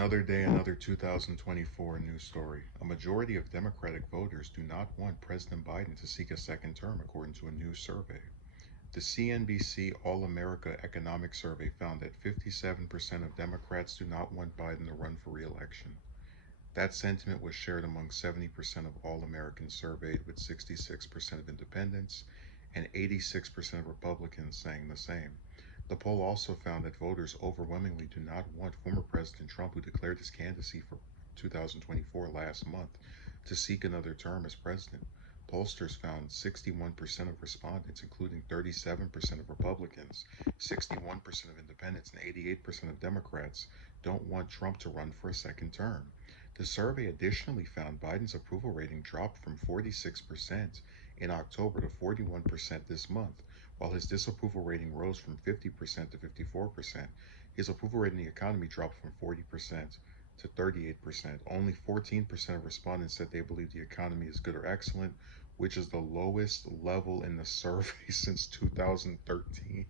Another day, another 2024 news story. A majority of Democratic voters do not want President Biden to seek a second term, according to a new survey. The CNBC All America Economic Survey found that 57% of Democrats do not want Biden to run for re election. That sentiment was shared among 70% of all Americans surveyed, with 66% of independents and 86% of Republicans saying the same. The poll also found that voters overwhelmingly do not want former President Trump, who declared his candidacy for 2024 last month, to seek another term as president. Pollsters found 61% of respondents, including 37% of Republicans, 61% of independents, and 88% of Democrats, don't want Trump to run for a second term. The survey additionally found Biden's approval rating dropped from 46% in October to 41% this month, while his disapproval rating rose from 50% to 54%. His approval rating in the economy dropped from 40% to 38%. Only 14% of respondents said they believe the economy is good or excellent, which is the lowest level in the survey since 2013.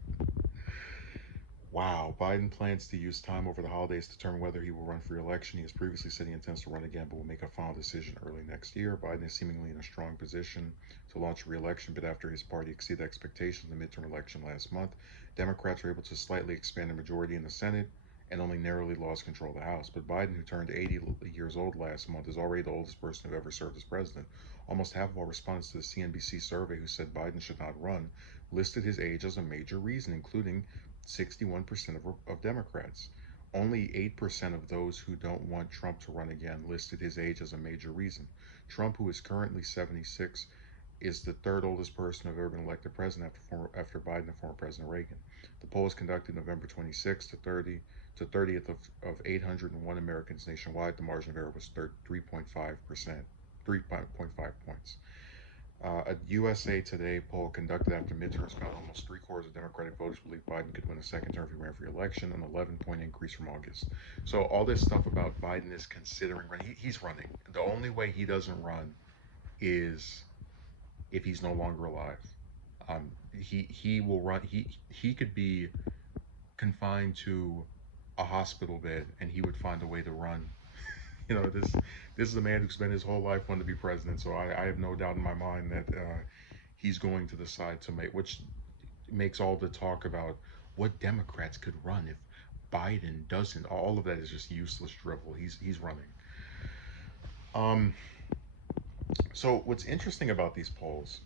Wow, Biden plans to use time over the holidays to determine whether he will run for re-election. He has previously said he intends to run again, but will make a final decision early next year. Biden is seemingly in a strong position to launch a re-election bid after his party exceeded expectations in the midterm election last month. Democrats were able to slightly expand the majority in the Senate and only narrowly lost control of the House. But Biden, who turned 80 years old last month, is already the oldest person who ever served as president. Almost half of all respondents to the CNBC survey who said Biden should not run listed his age as a major reason, including 61% of Democrats. Only 8% of those who don't want Trump to run again listed his age as a major reason. Trump, who is currently 76, is the third oldest person to have ever been elected president after Biden and former President Reagan. The poll was conducted November 26th to 30th of 801 Americans nationwide. The margin of error was 3.5%, 3.5 points. A USA Today poll conducted after midterms found almost three-quarters of Democratic voters believe Biden could win a second term if he ran for re-election, an 11-point increase from August. So all this stuff about Biden is considering running. He's running. The only way he doesn't run is if he's no longer alive. He will run. He could be confined to a hospital bed, and he would find a way to run. This is a man who spent his whole life wanting to be president. So I have no doubt in my mind that he's going to decide to make, which makes all the talk about what Democrats could run if Biden doesn't. All of that is just useless drivel. He's running. Um, so what's interesting about these polls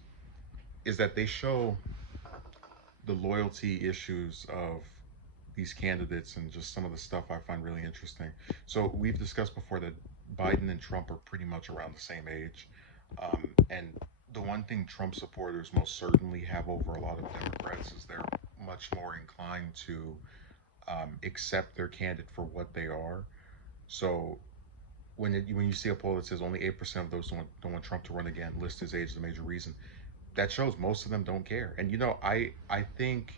is that they show the loyalty issues of these candidates and just some of the stuff I find really interesting. So we've discussed before that Biden and Trump are pretty much around the same age. And the one thing Trump supporters most certainly have over a lot of Democrats is they're much more inclined to accept their candidate for what they are. So when you see a poll that says only 8% of those don't want Trump to run again, list his age as a major reason, that shows most of them don't care. And I think,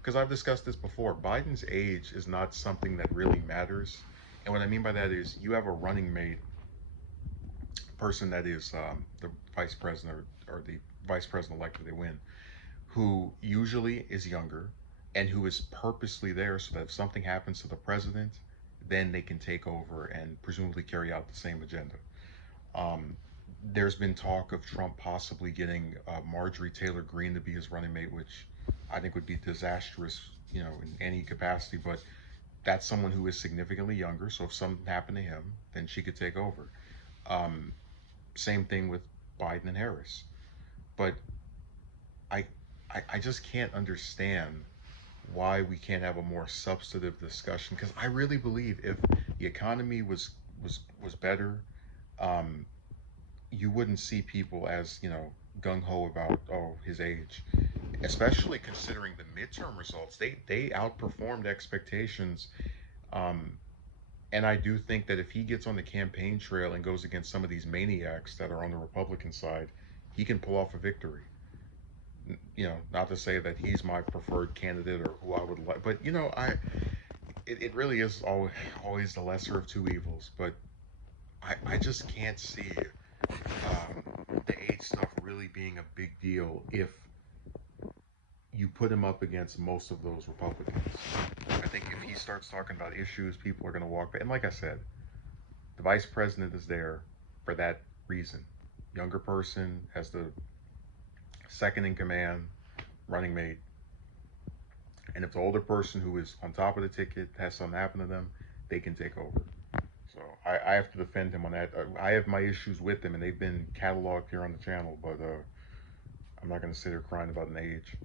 because I've discussed this before, Biden's age is not something that really matters. And what I mean by that is you have a running mate, person that is the vice president or the vice president elect if they win, who usually is younger and who is purposely there so that if something happens to the president, then they can take over and presumably carry out the same agenda. Um, there's been talk of Trump possibly getting Marjorie Taylor Greene to be his running mate, which I think would be disastrous, in any capacity. But that's someone who is significantly younger, so if something happened to him, then she could take over. Um, Same thing with Biden and Harris. But I, I just can't understand why we can't have a more substantive discussion, because I really believe if the economy was better, um, you wouldn't see people as gung ho about his age, especially considering the midterm results. They outperformed expectations, um, and I do think that if he gets on the campaign trail and goes against some of these maniacs that are on the Republican side, he can pull off a victory. Not to say that he's my preferred candidate or who I would like, but it really is always the lesser of two evils. But I just can't see the age stuff really being a big deal if you put him up against most of those Republicans. I think if he starts talking about issues, people are going to walk back. And like I said, the vice president is there for that reason. Younger person as the second in command, running mate. And if the older person who is on top of the ticket has something happen to them, they can take over. So I have to defend him on that. I have my issues with him, and they've been cataloged here on the channel, but I'm not going to sit here crying about an age.